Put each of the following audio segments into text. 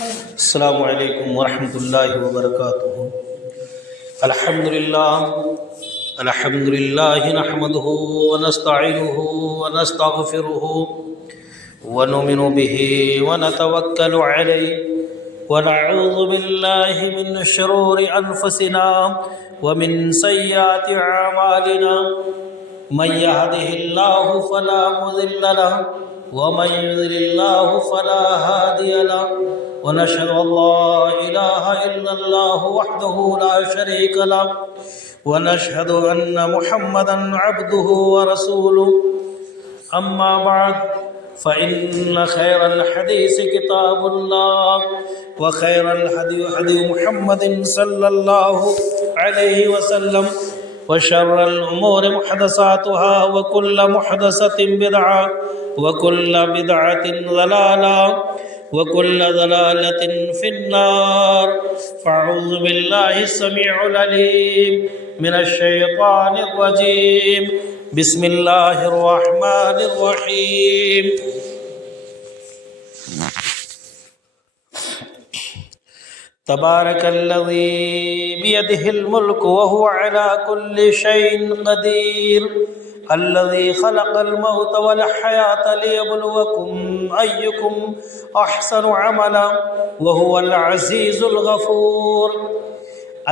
السلام علیکم ورحمۃ اللہ وبرکاتہ۔ الحمد للہ نحمده ونستعینه ونستغفره ونؤمن به ونتوکل علیہ ونعوذ باللہ من شرور انفسنا ومن سیئات اعمالنا من يهده الله فلا مضل له ومن يضلل الله فلا هادي له ونشهد أن لا إله إلا الله وحده لا شريك له ونشهد أن محمدا عبده ورسوله أما بعد فإن خير الحديث كتاب الله وخير الهدي هدي محمد صلى الله عليه وسلم وشر الأمور محدثاتها وكل محدثة بدعة وكل بدعة ضلالة وكل ضلالة في النار فأعوذ بالله السميع العليم من الشيطان الرجيم بسم الله الرحمن الرحيم تبارك الذي بيده الملك وهو على كل شيء قدير الذي خلق الموت والحياة ليبلوكم أيكم أحسن عملا وهو العزيز الغفور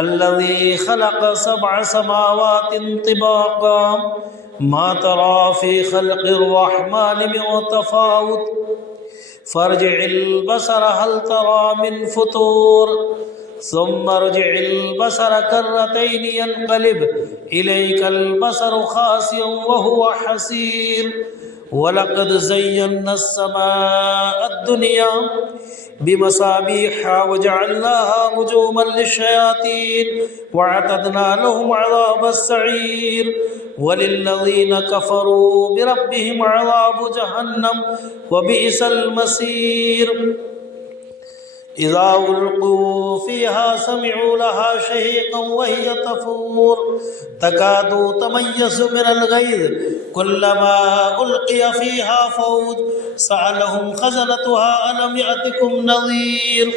الذي خلق 7 سماوات طباقا ما ترى في خلق الرحمن من تفاوت فارجع البصر هل ترى من فطور ثم ارجع البصر كرتين ينقلب إليك البصر خاسئا وهو حسير ولقد زينا السماء الدنيا بمصابيح وجعلناها رجوما للشياطين وأعتدنا لهم عذاب السعير وللذين كفروا بربهم عذاب جهنم وبئس المصير إذا ألقوا فيها سمعوا لها شهيقا وهي تفور تكاد تميز من الغيظ كلما ألقي فيها فوج سألهم خزنتها ألم يأتكم نذير۔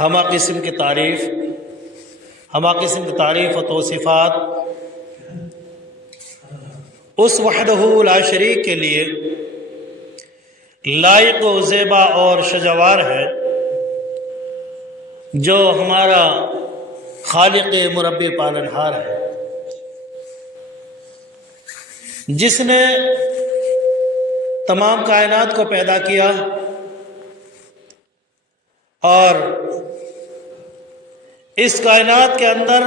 ہمہ قسم کی تعریف و توصیفات اس وحدہ لا شریک کے لیے لائق و زیبا اور شجوار ہے جو ہمارا خالق مربی پالنہار ہے، جس نے تمام کائنات کو پیدا کیا اور اس کائنات کے اندر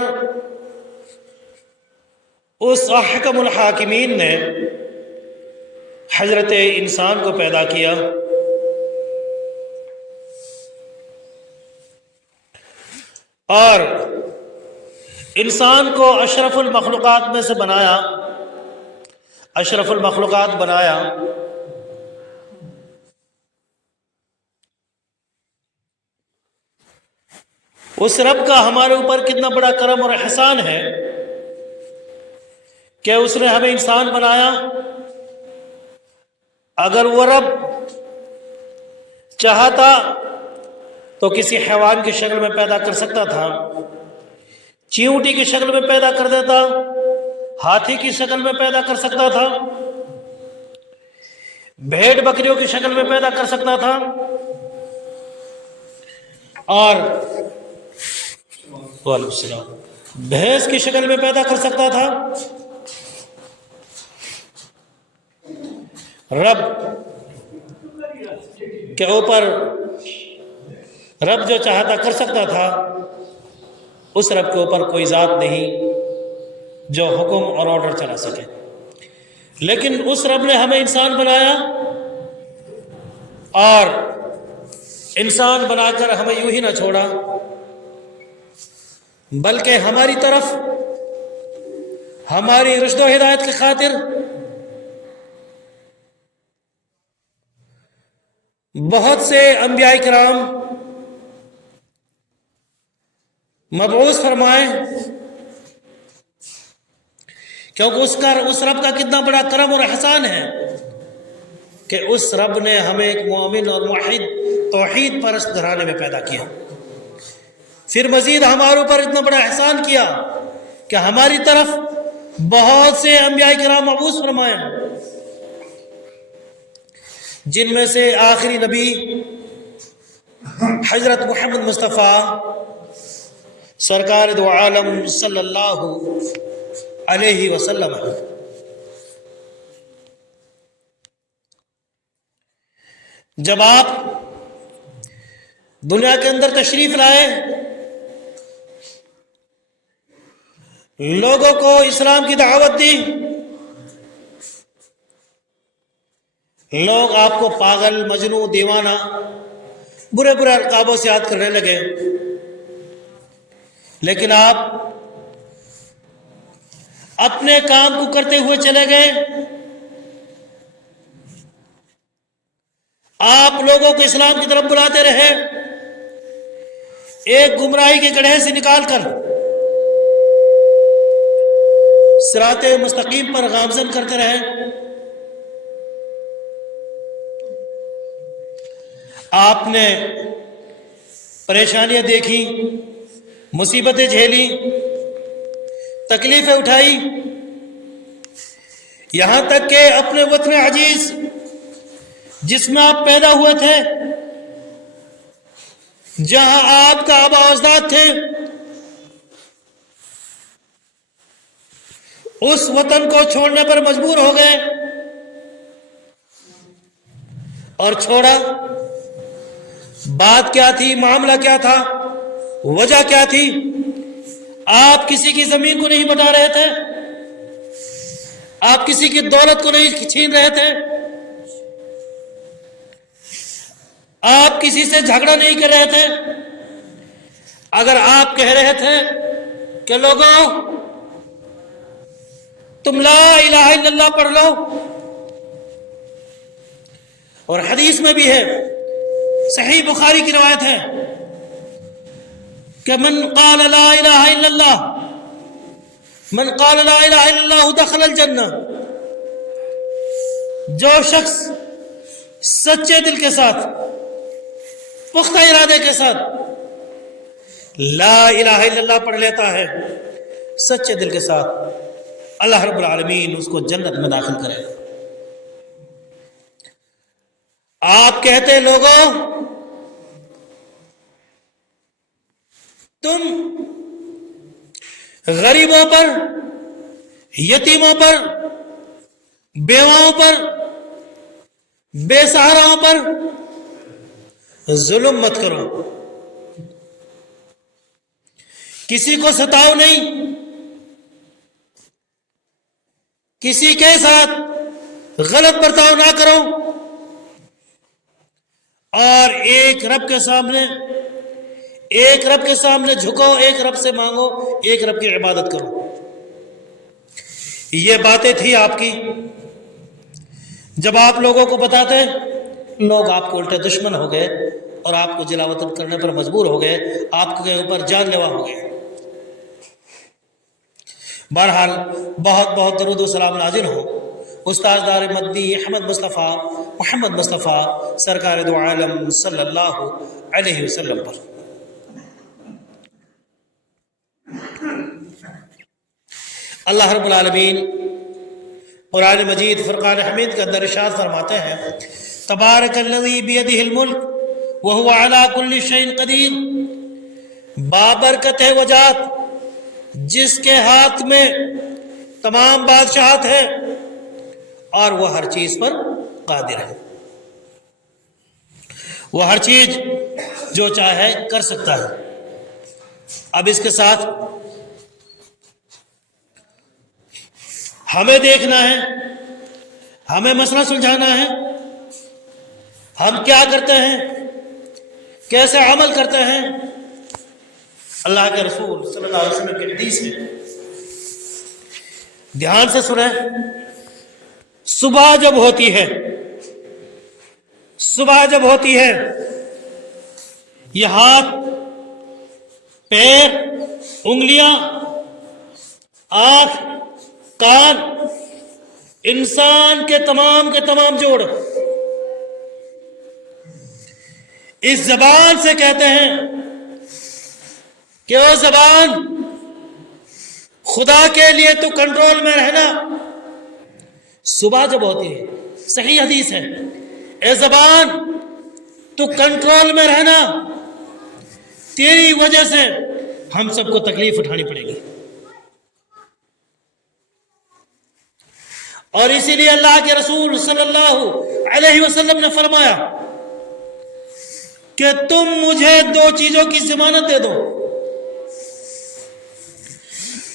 اس احکم الحاکمین نے حضرت انسان کو پیدا کیا اور انسان کو اشرف المخلوقات میں سے بنایا، اشرف المخلوقات بنایا۔ اس رب کا ہمارے اوپر کتنا بڑا کرم اور احسان ہے کہ اس نے ہمیں انسان بنایا۔ اگر وہ رب چاہتا تو کسی حیوان کی شکل میں پیدا کر سکتا تھا، چیونٹی کی شکل میں پیدا کر دیتا، ہاتھی کی شکل میں پیدا کر سکتا تھا، بھیڑ بکریوں کی شکل میں پیدا کر سکتا تھا، اور بھینس کی شکل میں پیدا کر سکتا تھا۔ رب کے اوپر رب جو چاہتا کر سکتا تھا، اس رب کے اوپر کوئی ذات نہیں جو حکم اور آرڈر چلا سکے، لیکن اس رب نے ہمیں انسان بنایا اور انسان بنا کر ہمیں یوں ہی نہ چھوڑا، بلکہ ہماری طرف ہماری رشد و ہدایت کی خاطر بہت سے انبیاء کرام مبعوث فرمائے، کیونکہ اس رب کا کتنا بڑا کرم اور احسان ہے کہ اس رب نے ہمیں ایک مومن اور موحد توحید پرست گھرانے میں پیدا کیا، پھر مزید ہمارے اوپر اتنا بڑا احسان کیا کہ ہماری طرف بہت سے انبیاء کرام مبعوث فرمائے، جن میں سے آخری نبی حضرت محمد مصطفیٰ سرکار دو عالم صلی اللہ علیہ وسلم ہے۔ جب آپ دنیا کے اندر تشریف لائے، لوگوں کو اسلام کی دعوت دی، لوگ آپ کو پاگل، مجنون، دیوانہ، برے برے القابوں سے یاد کرنے لگے، لیکن آپ اپنے کام کو کرتے ہوئے چلے گئے۔ آپ لوگوں کو اسلام کی طرف بلاتے رہے، ایک گمراہی کے گڑھے سے نکال کر صراط مستقیم پر گامزن کرتے رہے۔ آپ نے پریشانیاں دیکھی، مصیبتیں جھیلی، تکلیفیں اٹھائی، یہاں تک کہ اپنے وطن عزیز جس میں آپ پیدا ہوئے تھے، جہاں آپ کا آبا و اجداد تھے، اس وطن کو چھوڑنے پر مجبور ہو گئے، اور چھوڑا۔ بات کیا تھی؟ معاملہ کیا تھا؟ وجہ کیا تھی؟ آپ کسی کی زمین کو نہیں بٹا رہے تھے، آپ کسی کی دولت کو نہیں چھین رہے تھے، آپ کسی سے جھگڑا نہیں کر رہے تھے۔ اگر آپ کہہ رہے تھے کہ لوگوں تم لا الہ الا اللہ پڑھ لو، اور حدیث میں بھی ہے، صحیح بخاری کی روایت ہے کہ من قال لا الہ الا اللہ، من قال لا الہ الا اللہ دخل الجنہ، جو شخص سچے دل کے ساتھ، پختہ ارادے کے ساتھ لا الہ الا اللہ پڑھ لیتا ہے سچے دل کے ساتھ، اللہ رب العالمین اس کو جنت میں داخل کرے۔ آپ کہتے لوگوں تم غریبوں پر، یتیموں پر، بیواؤں پر، بے سہاراؤں پر ظلم مت کرو، کسی کو ستاؤ نہیں، کسی کے ساتھ غلط برتاؤ نہ کرو، اور ایک رب کے سامنے جھکو، ایک رب سے مانگو، ایک رب کی عبادت کرو۔ یہ باتیں تھی آپ کی۔ جب آپ لوگوں کو بتاتے، لوگ آپ کو الٹے دشمن ہو گئے اور آپ کو جلا وطن کرنے پر مجبور ہو گئے، آپ کے اوپر جان لیوا ہو گئے۔ بہرحال بہت بہت درود و سلام نازل ہو استاد دار مدنی احمد مصطفیٰ محمد مصطفیٰ سرکار دو عالم صلی اللہ علیہ وسلم پر۔ اللہ رب العالمین قرآن مجید فرقان حمید کے اندر ارشاد فرماتے ہیں، تبارک الذی بیدہ الملک وہو علی کل شیء قدیر، بابرکت ہے وہ ذات جس کے ہاتھ میں تمام بادشاہت ہے اور وہ ہر چیز پر قادر ہے، وہ ہر چیز جو چاہے کر سکتا ہے۔ اب اس کے ساتھ ہمیں دیکھنا ہے، ہمیں مسئلہ سلجھانا ہے، ہم کیا کرتے ہیں، کیسے عمل کرتے ہیں۔ اللہ کے رسول صلی اللہ علیہ وسلم کی حدیث ہے، دھیان سے سنیں۔ صبح جب ہوتی ہے، صبح جب ہوتی ہے، یہ ہاتھ، پیر، انگلیاں، آنکھ، کان، انسان کے تمام جوڑ اس زبان سے کہتے ہیں کہ وہ زبان خدا کے لیے تو کنٹرول میں رہنا. صبح جب ہوتی ہے، صحیح حدیث ہے، اے زبان تو کنٹرول میں رہنا، تیری وجہ سے ہم سب کو تکلیف اٹھانی پڑے گی. اور اسی لیے اللہ کے رسول صلی اللہ علیہ وسلم نے فرمایا کہ تم مجھے 2 چیزوں کی ضمانت دے دو،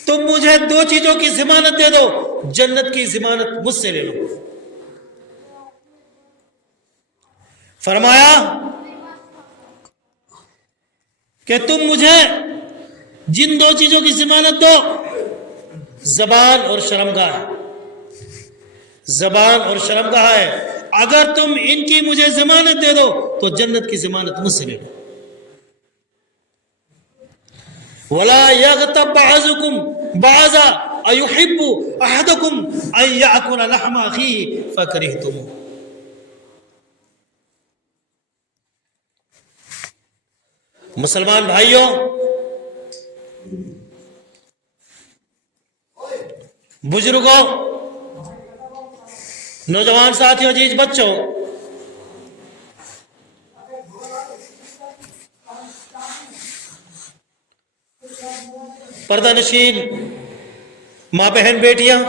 تم مجھے 2 چیزوں کی ضمانت دے دو، جنت کی ضمانت مجھ سے لے لو. فرمایا کہ تم مجھے جن 2 چیزوں کی ضمانت دو، زبان اور شرمگاہ. زبان اور شرمگاہ ہے، اگر تم ان کی مجھے ضمانت دے دو تو جنت کی ضمانت مجھ سے لے لو. وَلَا يَغْتَبْ بَعْضُكُمْ بَعْضًا أَيُحِبُّ أَحَدُكُمْ أَن يَأْكُلَ لَحْمَ أَخِيهِ فَكَرِهْتُمُوهُ. مسلمان بھائیوں، بزرگوں، نوجوان ساتھیوں، عزیز بچوں، پردہ نشین ماں بہن بیٹیاں،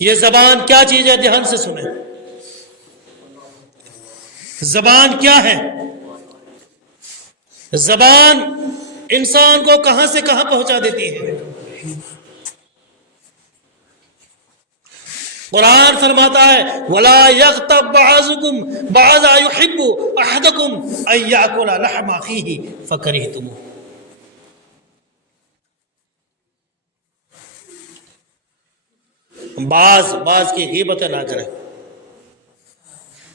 یہ زبان کیا چیز ہے دھیان سے سنیں. زبان کیا ہے؟ زبان انسان کو کہاں سے کہاں پہنچا دیتی ہے. قرآن فرماتا ہے وَلَا يَغْتَبْ بَعْضُكُمْ بَعْضًا يُحِبُّ أَحَدُكُمْ أَن يَأْكُلَ لَحْمَ أَخِيهِ فَكَرِهْتُمُوهُ. بعض کی غیبتیں نہ کریں،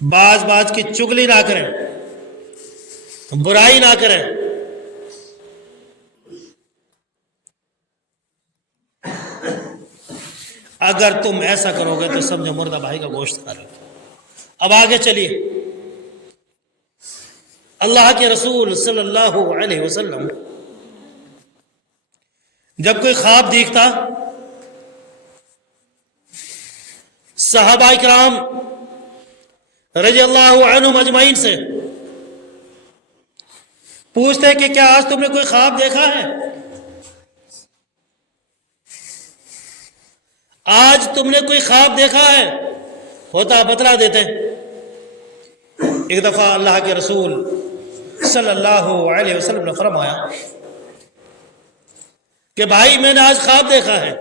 بعض کی چگلی نہ کریں، برائی نہ کریں. اگر تم ایسا کرو گے تو سمجھو مردہ بھائی کا گوشت کھا رہے ہو. اب آگے چلیے. اللہ کے رسول صلی اللہ علیہ وسلم جب کوئی خواب دیکھتا، صحابہ کرام رضی اللہ عنہم اجمعین سے پوچھتے کہ کیا آج تم نے کوئی خواب دیکھا ہے؟ آج تم نے کوئی خواب دیکھا ہے؟ ہوتا بتلا دیتے. ایک دفعہ اللہ کے رسول صلی اللہ علیہ وسلم نے فرمایا کہ بھائی میں نے آج خواب دیکھا ہے.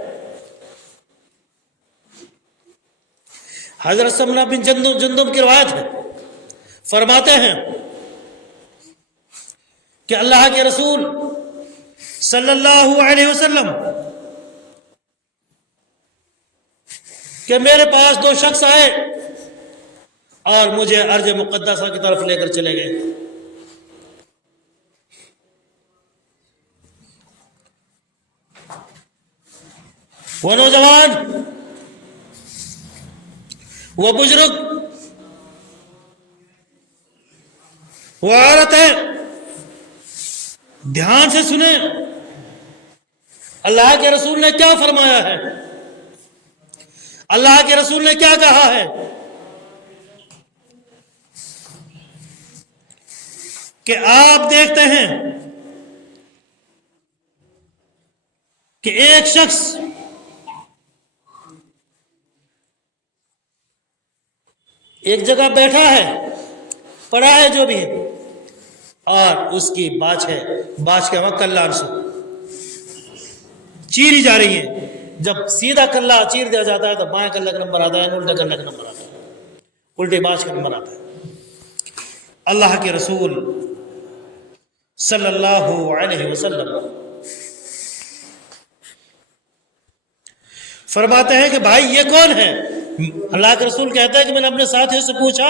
حضرت سمرہ بن جندب کی روایت ہے، فرماتے ہیں کہ اللہ کے رسول صلی اللہ علیہ وسلم کہ میرے پاس 2 شخص آئے اور مجھے ارض مقدسہ کی طرف لے کر چلے گئے. وہ نوجوان، وہ بزرگ، وہ عورت ہے، دھیان سے سنیں اللہ کے رسول نے کیا فرمایا ہے، اللہ کے رسول نے کیا کہا ہے. کہ آپ دیکھتے ہیں کہ ایک شخص ایک جگہ بیٹھا ہے، پڑا ہے جو بھی ہے، اور اس کی باچھ ہے، باچھ کے وقت کلان سو چیری جا رہی ہے. جب سیدھا کلہ چیر دیا جاتا ہے تو بائیں کلہ کا نمبر آتا ہے، الٹا کلہ کا نمبر آتا ہے، الٹے باچھ کا نمبر آتا ہے. اللہ کے رسول صلی اللہ علیہ وسلم فرماتے ہیں کہ بھائی یہ کون ہے؟ اللہ کے رسول کہتے ہیں کہ میں نے اپنے ساتھیوں سے پوچھا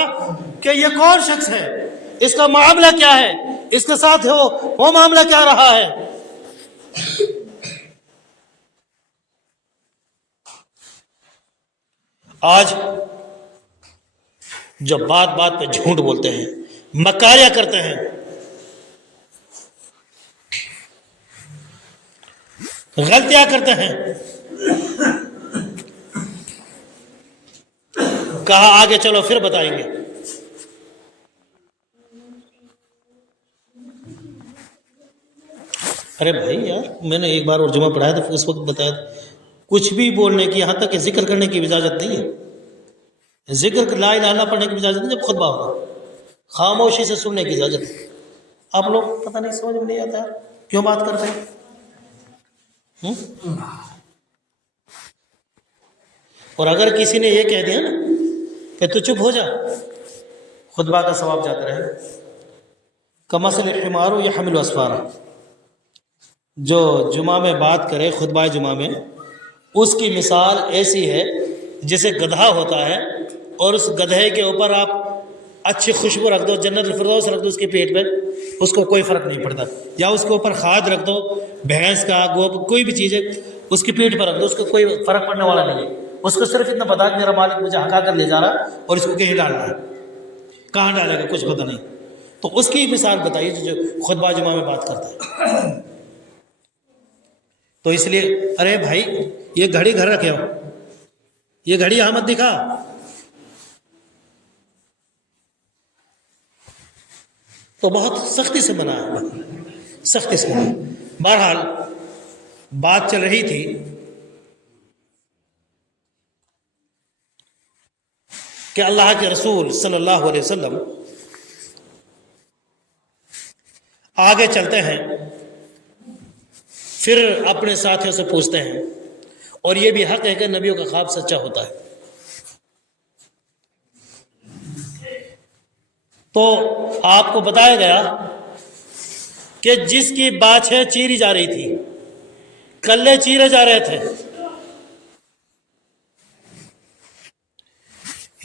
کہ یہ کون شخص ہے، اس کا معاملہ کیا ہے، اس کے ساتھ وہ معاملہ کیا رہا ہے. آج جب بات بات پہ جھوٹ بولتے ہیں، مکاریاں کرتے ہیں، غلطیاں کرتے ہیں. کہا آگے چلو پھر بتائیں گے. ارے بھائی یار، میں نے ایک بار اور جمعہ پڑھایا تھا، اس وقت بتایا تھا کچھ بھی بولنے کی، یہاں تک کہ ذکر کرنے کی اجازت نہیں ہے. ذکر لا الہ الا اللہ پڑھنے کی اجازت نہیں جب خطبہ ہوگا، خاموشی سے سننے کی اجازت ہے. آپ لوگ پتہ نہیں سمجھ میں نہیں آتا ہے کیوں بات کرتے ہیں. اور اگر کسی نے یہ کہہ دیا نا کہ تو چپ ہو جا، خطبہ کا ثواب جاتا رہے. کمثل الحمار یحمل اسفارا، جو جمعہ میں بات کرے، خطبہ جمعہ میں، اس کی مثال ایسی ہے جیسے گدھا ہوتا ہے، اور اس گدھے کے اوپر آپ اچھی خوشبو رکھ دو، جنت الفردوس رکھ دو اس کے پیٹ پہ، اس کو کوئی فرق نہیں پڑتا. یا اس کے اوپر کھاد رکھ دو، بھینس کا گوبر کوئی بھی چیز ہے، اس کی پیٹ پر رکھ دو، اس کو کوئی فرق پڑنے والا نہیں ہے. اس کو صرف اتنا پتا کہ میرا مالک مجھے ہکا کر لے جا رہا اور اس کو کہیں ڈالنا ہے، کہاں ڈالے گا کچھ پتہ نہیں. تو اس کی مثال بتائیے جو خطبہ جمعہ میں بات کرتا ہے. تو اس لیے ارے بھائی یہ گھڑی گھر رکھے ہو، یہ گھڑی یہاں مت دکھا. تو بہت سختی سے منع ہے، سختی سے منع. بہرحال بات چل رہی تھی کہ اللہ کے رسول صلی اللہ علیہ وسلم آگے چلتے ہیں، پھر اپنے ساتھیوں سے پوچھتے ہیں، اور یہ بھی حق ہے کہ نبیوں کا خواب سچا ہوتا ہے. تو آپ کو بتایا گیا کہ جس کی باچھیں چیری جا رہی تھی، کلے چیرے جا رہے تھے،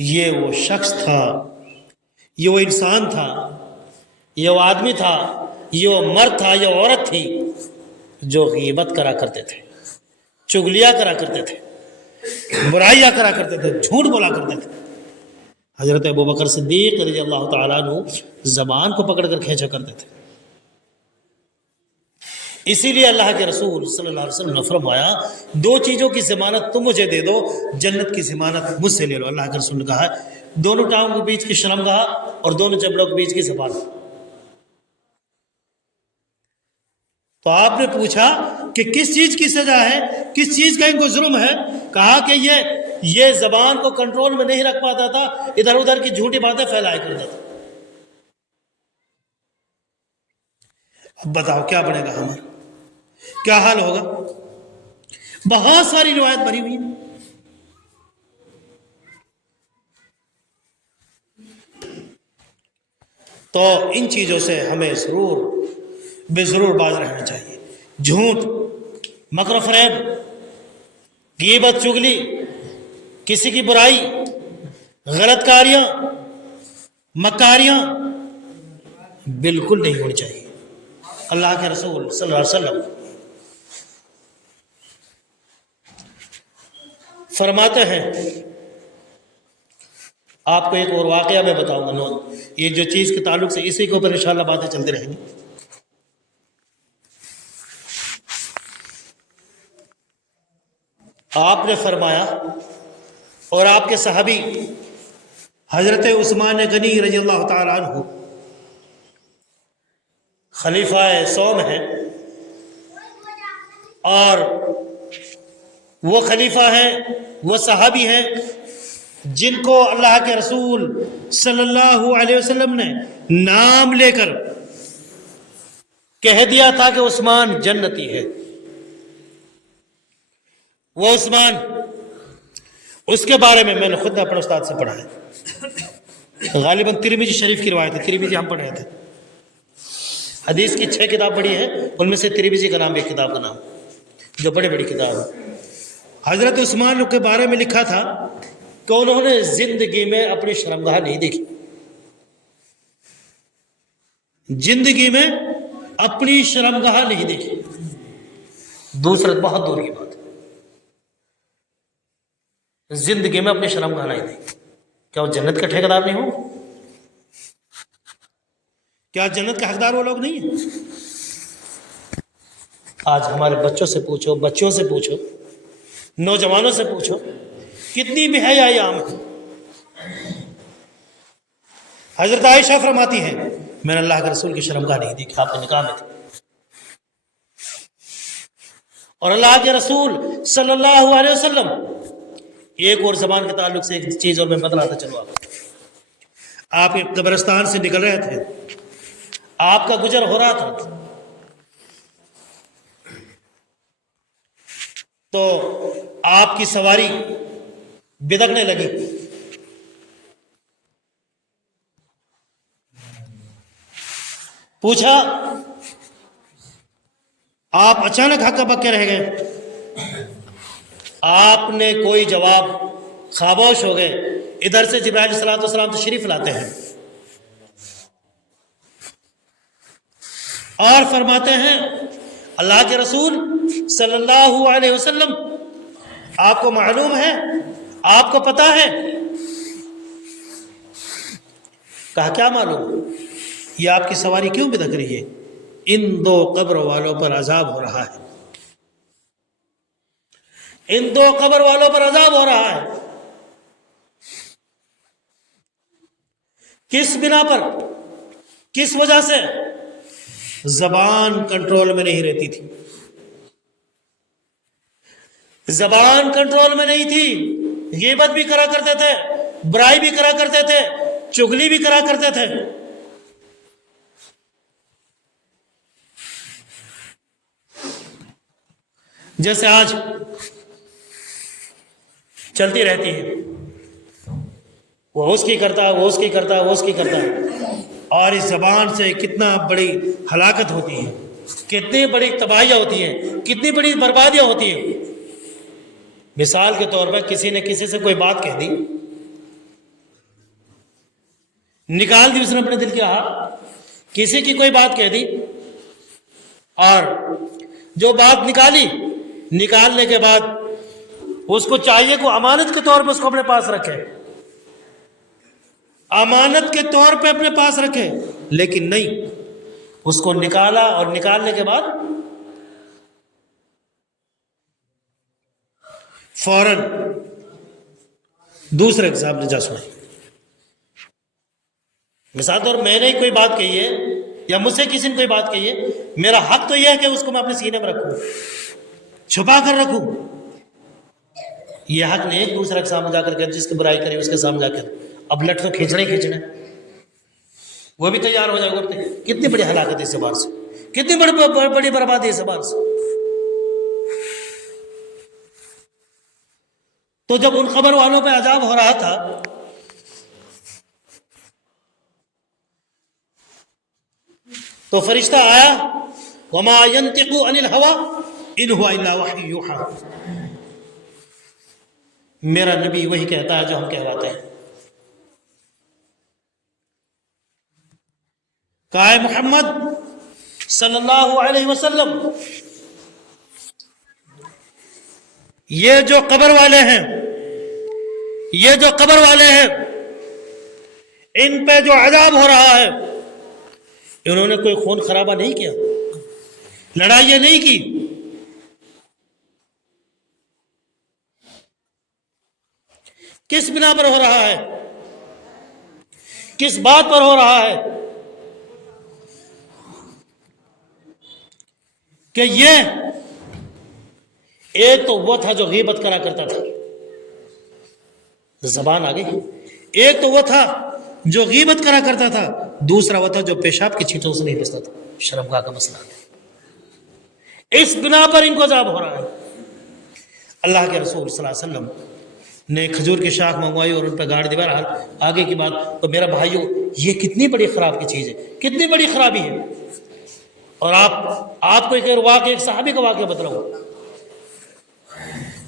یہ وہ شخص تھا، یہ وہ انسان تھا، یہ وہ آدمی تھا، یہ وہ مرد تھا، یہ عورت تھی جو غیبت کرا کرتے تھے، چغلیاں کرا کرتے تھے، برائیاں کرا کرتے تھے، جھوٹ بولا کرتے تھے. حضرت ابوبکر صدیق رضی اللہ تعالیٰ عنہ زبان کو پکڑ کر کھینچا کرتے تھے. اسی لیے اللہ کے رسول صلی اللہ علیہ وسلم نے فرمایا، دو چیزوں کی ضمانت تم مجھے دے دو، جنت کی ضمانت مجھ سے لے لو. اللہ کے رسول نے کہا ہے دونوں ٹانگوں کے بیچ کی شرمگاہ اور دونوں جبڑوں کے بیچ کی زبان. تو آپ نے پوچھا کہ کس چیز کی سزا ہے، کس چیز کا ان کو جرم ہے؟ کہا کہ یہ زبان کو کنٹرول میں نہیں رکھ پاتا تھا، ادھر ادھر کی جھوٹی باتیں پھیلایا کرتا تھا. اب بتاؤ کیا بنے گا ہمارا، کیا حال ہوگا؟ بہت ساری روایت بھری ہوئی ہے. تو ان چیزوں سے ہمیں ضرور باز رہنا چاہیے. جھوٹ، مکر و فریب، غیبت، چغلی، کسی کی برائی، غلط کاریاں، مکاریاں بالکل نہیں ہونی چاہیے. اللہ کے رسول صلی اللہ علیہ وسلم فرماتے ہیں، آپ کو ایک اور واقعہ میں بتاؤں گا، یہ جو چیز کے تعلق سے اسی کے اوپر انشاءاللہ باتیں چلتی رہیں گی. آپ نے فرمایا، اور آپ کے صحابی حضرت عثمان غنی رضی اللہ تعالیٰ عنہ خلیفہ سوم ہیں، اور وہ خلیفہ ہیں، وہ صحابی ہیں جن کو اللہ کے رسول صلی اللہ علیہ وسلم نے نام لے کر کہہ دیا تھا کہ عثمان جنتی ہے. وہ عثمان، اس کے بارے میں نے خود اپنے استاد سے پڑھا ہے، غالباً ترمذی شریف کی روایت ہے، ترمذی ہم پڑھ رہے تھے. حدیث کی 6 کتاب پڑھی ہے، ان میں سے ترمذی کا نام ایک کتاب کا نام، جو بڑی بڑی کتاب ہے. حضرت عثمان کے بارے میں لکھا تھا کہ انہوں نے زندگی میں اپنی شرمگاہ نہیں دیکھی، زندگی میں اپنی شرمگاہ نہیں دیکھی. دوسرا بہت دور کی بات، زندگی میں اپنی شرمگاہ نہیں دیکھی. کیا وہ جنت کا ٹھیکیدار نہیں ہو؟ کیا جنت کا حقدار وہ لوگ نہیں ہیں؟ آج ہمارے بچوں سے پوچھو، بچوں سے پوچھو، نوجوانوں سے پوچھو، کتنی بے حیائی عام ہے۔ حضرت عائشہ فرماتی ہیں میں نے اللہ کے رسول کی شرمگاہ نہیں دیکھی، آپ کے نکاح میں تھی، اور اللہ کے رسول صلی اللہ علیہ وسلم ایک اور زبان کے تعلق سے ایک چیز اور میں بتلاتا چلو آپ ایک قبرستان سے نکل رہے تھے، آپ کا گزر ہو رہا تھا تو آپ کی سواری بدکنے لگی، پوچھا، آپ اچانک ہکا بکے رہ گئے، آپ نے کوئی جواب، خاموش ہو گئے۔ ادھر سے جبرائیل علیہ السلام تشریف لاتے ہیں اور فرماتے ہیں اللہ کے رسول صلی اللہ علیہ وسلم آپ کو معلوم ہے، آپ کو پتا ہے؟ کہا کیا معلوم؟ یہ آپ کی سواری کیوں بدک رہی ہے؟ ان دو قبر والوں پر عذاب ہو رہا ہے، ان دو قبر والوں پر عذاب ہو رہا ہے۔ کس بنا پر؟ کس وجہ سے؟ زبان کنٹرول میں نہیں رہتی تھی، زبان کنٹرول میں نہیں تھی، غیبت بھی کرا کرتے تھے، برائی بھی کرا کرتے تھے، چغلی بھی کرا کرتے تھے۔ جیسے آج چلتی رہتی ہے، وہ اس کی کرتا، وہ اس کی کرتا، وہ اس کی کرتا، اور اس زبان سے کتنا بڑی ہلاکت ہوتی ہے، کتنی بڑی تباہیاں ہوتی ہیں، کتنی بڑی بربادیاں ہوتی ہیں۔ مثال کے طور پر کسی نے کسی سے کوئی بات کہہ دی، نکال دی اس نے اپنے دل کی کسی کی کوئی بات کہہ دی، اور جو بات نکالی، نکالنے کے بعد اس کو چاہیے کہ امانت کے طور پہ اس کو اپنے پاس رکھے، امانت کے طور پہ اپنے پاس رکھے، لیکن نہیں، اس کو نکالا، اور نکالنے کے بعد فوراً دوسرے کے سامنے جا سنائی۔ مثال طور میں نے کوئی بات کہی ہے یا مجھ سے کسی نے کوئی بات کہی ہے، میرا حق تو یہ ہے کہ اس کو میں اپنے سینے میں رکھوں، چھپا کر رکھوں۔ یہ حق نہیں ایک دوسرے کے سامنے جا کر کے جس کی برائی کرے اس کے سامنے جا کر اب لٹ تو کھینچنے وہ بھی تیار ہو جائے گا۔ کتنی بڑی ہلاکت اس زبان سے، کتنی بڑی بربادی اس زبان سے۔ تو جب ان قبر والوں پہ عذاب ہو رہا تھا تو فرشتہ آیا، وما ينطق عن الهوى ان هو الا وحی یوحى، میرا نبی وہی کہتا ہے جو ہم کہلاتے ہیں۔ کہا ہے محمد صلی اللہ علیہ وسلم، یہ جو قبر والے ہیں، یہ جو قبر والے ہیں، ان پہ جو عذاب ہو رہا ہے، انہوں نے کوئی خون خرابہ نہیں کیا، لڑائیاں نہیں کی، کس بنا پر ہو رہا ہے؟ کس بات پر ہو رہا ہے؟ کہ یہ ایک تو وہ تھا جو غیبت کرا کرتا تھا، زبان آ گئی، ایک تو وہ تھا جو غیبت کرا کرتا تھا، دوسرا وہ تھا جو پیشاب کی چھینٹوں سے نہیں بچتا تھا۔ شرمگاہ کا مسئلہ ہے، اس بنا پر ان کو عذاب ہو رہا ہے۔ اللہ کے رسول صلی اللہ علیہ وسلم نے کھجور کی شاخ منگوائی اور ان پہ گاڑ دی۔ بہرحال آگے کی بات تو میرا بھائیو، یہ کتنی بڑی خراب کی چیز ہے، کتنی بڑی خرابی ہے۔ اور آپ کو ایک صحابی کا واقعہ بتلاؤں۔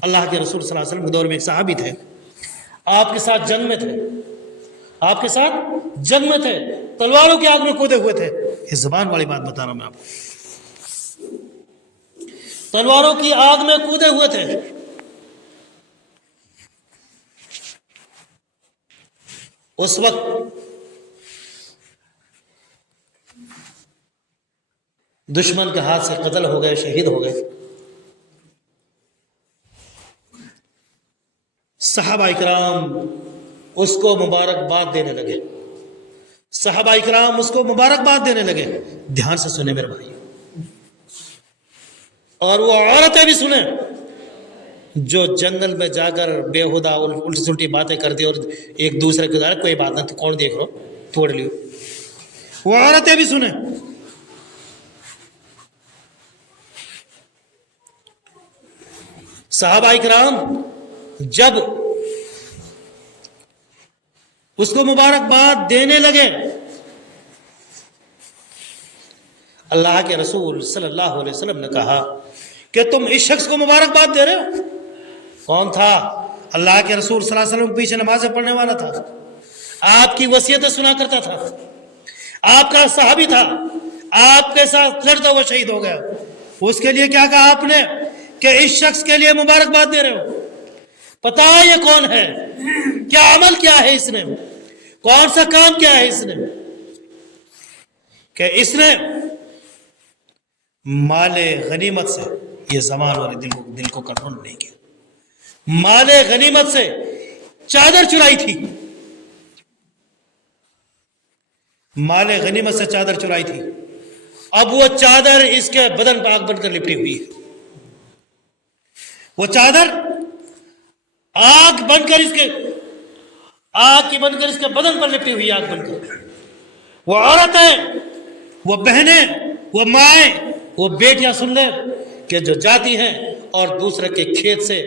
اللہ کے رسول صلی اللہ علیہ وسلم کے دور میں ایک صحابی تھے، آپ کے ساتھ جنگ میں تھے، آپ کے ساتھ جنگ میں تھے، تلواروں کی آگ میں کودے ہوئے تھے۔ یہ زبان والی بات بتا رہا ہوں میں آپ کو، تلواروں کی آگ میں کودے ہوئے تھے۔ اس وقت دشمن کے ہاتھ سے قتل ہو گئے، شہید ہو گئے۔ صحابہ کرام اس کو مبارکباد دینے لگے، صحابہ کرام اس کو مبارکباد دینے لگے۔ دھیان سے سنیں میرے بھائی، اور وہ عورتیں بھی سنیں جو جنگل میں جا کر بےہودہ الٹی سلٹی باتیں کرتی اور ایک دوسرے کے دار کوئی بات نہ، تو کون دیکھ رہا توڑ لیو، وہ عورتیں بھی سنیں۔ صحابہ کرام جب اس کو مبارکباد دینے لگے، اللہ کے رسول صلی اللہ علیہ وسلم نے کہا کہ تم اس شخص کو مبارکباد دے رہے ہو؟ کون تھا؟ اللہ کے رسول صلی اللہ علیہ وسلم پیچھے نمازیں پڑھنے والا تھا، آپ کی وصیتیں سنا کرتا تھا، آپ کا صحابی تھا، آپ کے ساتھ لڑتا ہوا شہید ہو گیا۔ اس کے لیے کیا کہا آپ نے کہ اس شخص کے لیے مبارکباد دے رہے ہو؟ پتا ہے یہ کون ہے؟ کیا عمل کیا ہے اس نے؟ کون سا کام کیا ہے اس نے؟ کہ اس نے مال غنیمت سے، یہ زمان والے دل کو کنٹرول نہیں کیا، مال غنیمت سے چادر چرائی تھی، مال غنیمت سے چادر چرائی تھی، اب وہ چادر اس کے بدن پہ آگ بن کر لپٹی ہوئی ہے، وہ چادر آگ بن کر اس کے بدن پر لپٹی ہوئی، آگ بن کر۔ وہ عورتیں، وہ بہنیں، وہ مائیں، وہ بیٹیاں سن لیں کہ جو جاتی ہیں اور دوسرے کے کھیت سے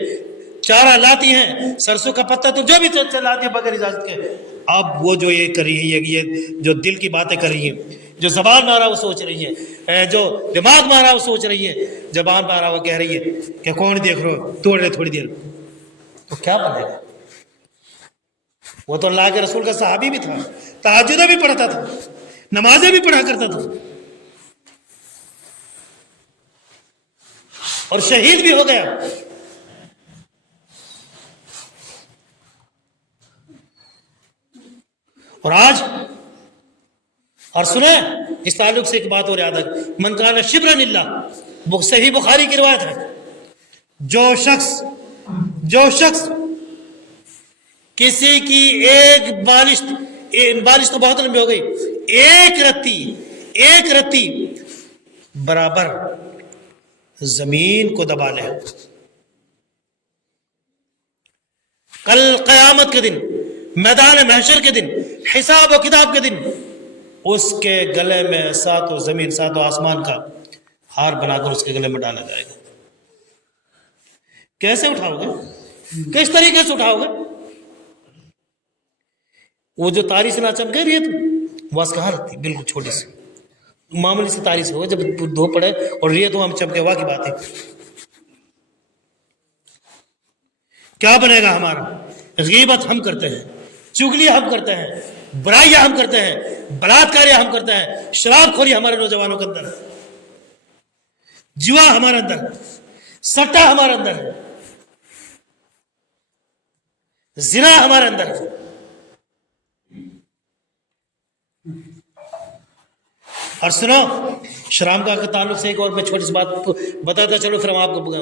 چارہ لاتی ہیں، سرسوں کا پتہ تو جو بھی لاتی ہے بغیر اجازت کے، اب وہ جو یہ کر رہی ہے، یہ جو دل کی باتیں کر رہی ہیں، جو زبان میں آ رہا وہ سوچ رہی ہے، جو دماغ میں آ رہا وہ سوچ رہی ہے، زبان میں آ رہا وہ کہہ رہی ہے کہ کون دیکھ رہے ہو، توڑ لے تھوڑی دیر، تو کیا بنے گا؟ وہ تو اللہ کے رسول کا صحابی بھی تھا، تہجد بھی پڑھتا تھا، نمازیں بھی پڑھا کرتا تھا، اور شہید بھی ہو گیا۔ اور آج، اور سنیں اس تعلق سے ایک بات اور یاد ہے، من کان شبرا للہ، وہ صحیح بخاری کی روایت ہے، جو شخص کسی کی ایک بالش تو بہت لمبی ہو گئی، ایک رتی برابر زمین کو دبا لے، کل قیامت کے دن، میدان محشر کے دن، حساب و کتاب کے دن، اس کے گلے میں ساتوں زمین ساتوں آسمان کا ہار بنا کر اس کے گلے میں ڈالا جائے گا۔ کیسے اٹھاؤ گے؟ کس طریقے سے اٹھاؤ گے؟ وہ جو تاری سے نہ چمکے رہی ہے تو واس کہاں رکھتی؟ بالکل چھوٹی سی معمولی سی تاری سے ہو، جب دھو پڑے اور ریت تو ہم چمکے، واہ کی بات ہے، کیا بنے گا ہمارا؟ غیبت ہم کرتے ہیں، چگلی ہم کرتے ہیں، برائیاں ہم کرتے ہیں، بلاತ್ಕಾریاں ہم کرتے ہیں، شراب خوری ہمارے نوجوانوں کے اندر، جوا ہمارے اندر، سٹا ہمارے اندر ہے، زنا ہمارے اندر ہے۔ اور سنو، شرام کا تعلق سے ایک اور میں چھوٹی سی بات بتاتا چلو، پھر ہم آپ کو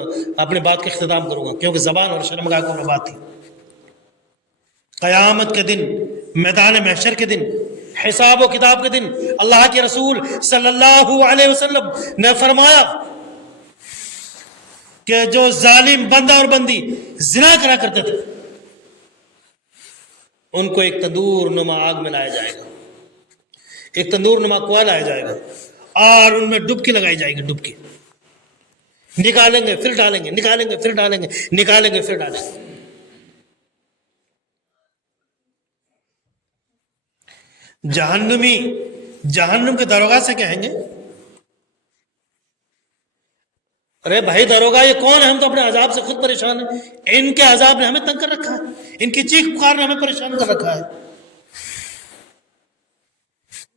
اپنے بات کا اختتام کروں گا، کیونکہ زبان اور شرمگاہ کو میں بات تھی۔ قیامت کے دن، میدان محشر کے دن، حساب و کتاب کے دن، اللہ کے رسول صلی اللہ علیہ وسلم نے فرمایا کہ جو ظالم بندہ اور بندی زنا کرا کرتے تھے، ان کو ایک تندور نما آگ میں لایا جائے گا، ایک تندور نما کنواں لایا جائے گا، اور ان میں ڈبکی لگائی جائے گی، ڈبکی نکالیں گے پھر ڈالیں گے، نکالیں گے پھر ڈالیں گے، نکالیں گے پھر ڈالیں گے۔ جہنمی جہنم کے داروغہ سے کہیں گے، ارے بھائی داروغہ یہ کون ہے؟ ہم تو اپنے عذاب سے خود پریشان ہیں، ان کے عذاب نے ہمیں تنگ کر رکھا ہے، ان کی چیخ پکار نے ہمیں پریشان کر رکھا ہے۔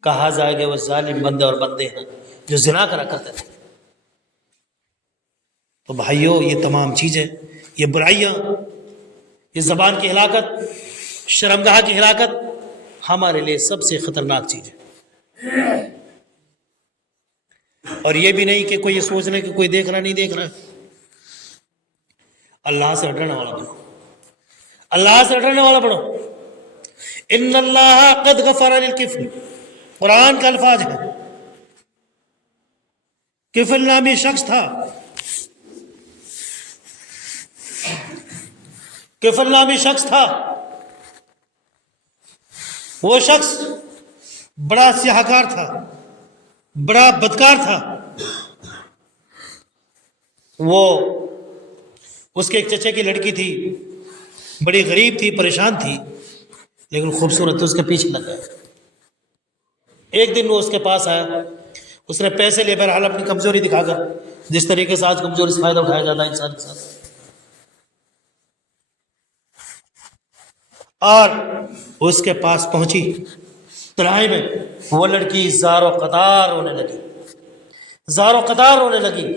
کہا جائے گا وہ ظالم بندے اور بندے ہیں جو زنا کرا کرتے تھے۔ تو بھائیو، یہ تمام چیزیں، یہ برائیاں، یہ زبان کی ہلاکت، شرمگاہ کی ہلاکت ہمارے لیے سب سے خطرناک چیز ہے۔ اور یہ بھی نہیں کہ کوئی یہ سوچ رہے کہ کوئی دیکھ رہا نہیں دیکھ رہا. اللہ سے ڈرنے والا بنو, اللہ سے ڈرنے والا بنو. ان اللہ قد غفر للکفل, قرآن کا الفاظ ہے. کفل نامی شخص تھا, کفل نامی شخص تھا. وہ شخص بڑا سیاہکار تھا, بڑا بدکار تھا. وہ اس کے ایک چچے کی لڑکی تھی, بڑی غریب تھی, پریشان تھی, لیکن خوبصورت تھی, اس کے پیچھے لگ گیا. ایک دن وہ اس کے پاس آیا, اس نے پیسے لے بہرحال اپنی کمزوری دکھا کر, جس طریقے سے آج کمزوری سے فائدہ اٹھایا جاتا ہے انسان کے ساتھ, اور اس کے پاس پہنچی. تنہائی میں وہ لڑکی زار و قطار رونے لگی, زار و قطار رونے لگی.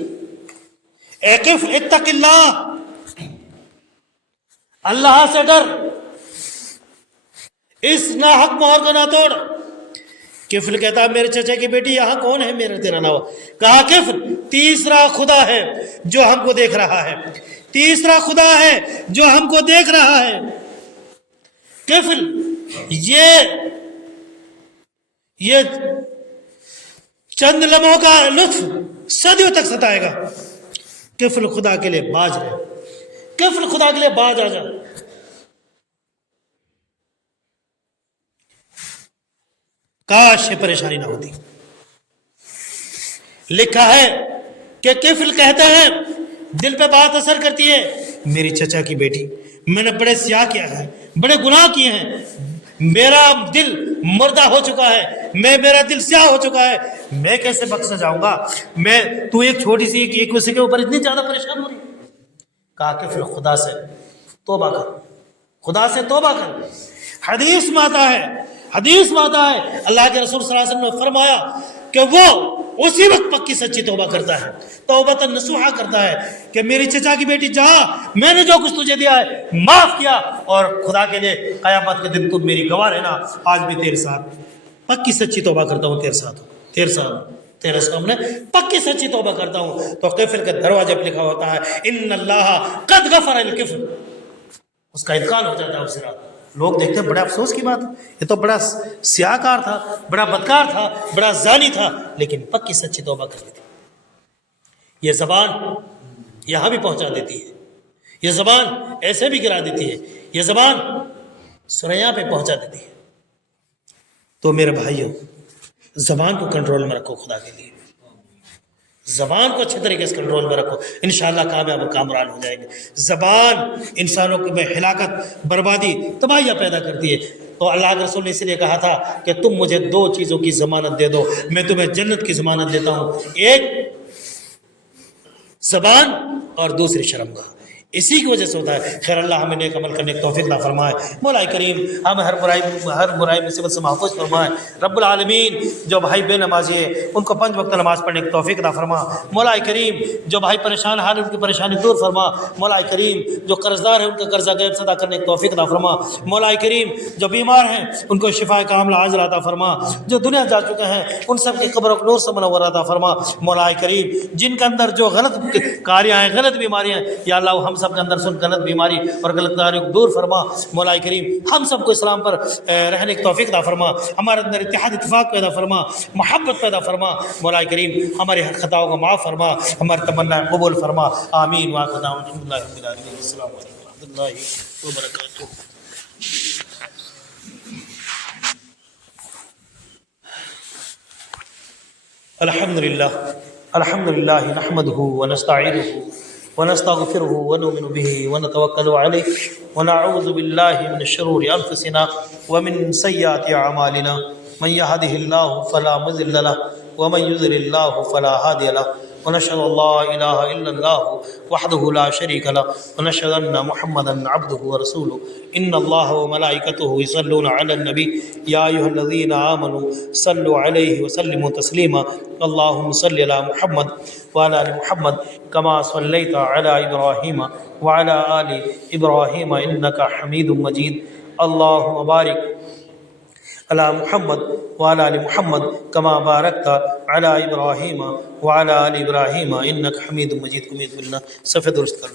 اے کفل اتق اللہ, اللہ سے ڈر, اس ناحق مہر کو نہ توڑ. کفل کہتا ہے میرے چچا کی بیٹی یہاں کون ہے میرا تیرا نام؟ کہا کفل تیسرا خدا ہے جو ہم کو دیکھ رہا ہے, تیسرا خدا ہے جو ہم کو دیکھ رہا ہے. کفل یہ چند لمحوں کا لطف صدیوں تک ستائے گا. کفل خدا کے لیے باز رہے, کفل خدا کے لیے باز آ جا. کاش یہ پریشانی نہ ہوتی. لکھا ہے کہ کفل کہتے ہیں, دل پہ بات اثر کرتی ہے, میری چچا کی بیٹی, میں نے بڑے سیاہ کیا ہے, بڑے گناہ کیے ہیں, میرا دل مردہ ہو چکا ہے, میرا دل سیاہ ہو چکا ہے, میں کیسے بخشا جاؤں گا؟ تو ایک چھوٹی سی ایک اسی کے اوپر اتنی زیادہ پریشان ہو رہی. کہا کہ پھر خدا سے توبہ کر, خدا سے توبہ کر. حدیث میں آتا ہے, حدیث میں آتا ہے اللہ کے رسول صلی اللہ علیہ وسلم نے فرمایا کہ وہ اسی وقت پکی سچی توبہ کرتا ہے, توبۃ نصوحہ کرتا ہے کہ میری چچا کی بیٹی جا, میں نے جو کچھ تجھے دیا ہے معاف کیا, اور خدا کے لیے قیامت کے دن تم میری گواہ رہنا, آج بھی تیرے ساتھ پکی سچی توبہ کرتا ہوں, تیرے سامنے پکی سچی توبہ کرتا ہوں. تو کفل کے دروازے پہ لکھا ہوتا ہے ان اللہ قد غفر للکفل, اس کا انتقال ہو جاتا ہے اس رات. لوگ دیکھتے ہیں بڑے افسوس کی بات, یہ تو بڑا سیاہ کار تھا, بڑا بدکار تھا, بڑا زانی تھا, لیکن پکی سچی توبہ کر لی تھی. یہ زبان یہاں بھی پہنچا دیتی ہے, یہ زبان ایسے بھی گرا دیتی ہے, یہ زبان سریا پہ پہنچا دیتی ہے. تو میرے بھائیوں, زبان کو کنٹرول میں رکھو خدا کے لیے, زبان کو اچھے طریقے سے کنٹرول میں رکھو, انشاءاللہ کامیاب اور کامران ہو جائیں گے. زبان انسانوں میں ہلاکت, بربادی, تباہیاں پیدا کرتی ہے. تو اللہ کے رسول نے اس لیے کہا تھا کہ تم مجھے دو چیزوں کی ضمانت دے دو, میں تمہیں جنت کی ضمانت دیتا ہوں, ایک زبان اور دوسری شرمگاہ. اسی کی وجہ سے ہوتا ہے. خیر اللہ ہمیں نیک عمل کرنے کی توفیق عطا فرمائے. مولا کریم ہمیں ہر برائی مصیبت سے محفوظ فرمائے. رب العالمین جو بھائی بے نمازی ہیں ان کو 5 وقت نماز پڑھنے کی توفیق عطا فرما. مولا کریم جو بھائی پریشان حال ان کی پریشانی دور فرما. مولا کریم جو قرض دار ہیں ان کا قرضہ غیب سے ادا کرنے کی توفیق عطا فرما. مولا کریم جو بیمار ہیں ان کو شفا کاملہ عاجلہ عطا فرما. جو دنیا جا چکے ہیں ان سب کی قبر و نور سے منور عطا فرما. مولا کریم جن کے اندر جو غلط کاریاں ہیں, غلط بیماریاں ہیں, یا اللہ ہم سب کے اندر سن غلط بیماری اور غلط کاریوں کو دور فرما. مولا کریم ہم سب کو اسلام پر رہنے کی توفیق عطا فرما. ہمارے اندر اتحاد اتفاق پیدا فرما, محبت پیدا فرما. مولا کریم ہماری ہر خطاؤں کو معاف فرما, ہماری تمنا قبول فرما. آمین. واخر دعوانا الحمد للہ رب العالمین. السلام علیکم و رحمۃ اللہ وبرکاتہ. الحمد للہ نحمده ونستعینه ونستغفره ونؤمن به ونتوکل علیہ ونعوذ باللہ من شرور انفسنا ومن سیئات اعمالنا من يهده الله فلا مضل له ومن يضلل الله فلا هادي له ونشهد ان لا اله الا الله وحده لا شريك له ونشهد ان محمدا عبده ورسوله. ان الله وملائكته يصلون على النبي يا ايها الذين امنوا صلوا عليه وسلموا تسليما. اللهم صل على محمد وعلى ال محمد كما صليت على ابراهيم وعلى ال ابراهيم انك حميد مجيد. اللهم بارك على محمد وعلى آل محمد كما باركت على إبراهيم وعلى آل إبراهيم إنك حميد مجيد. امید بالله صفحہ درست کر لو.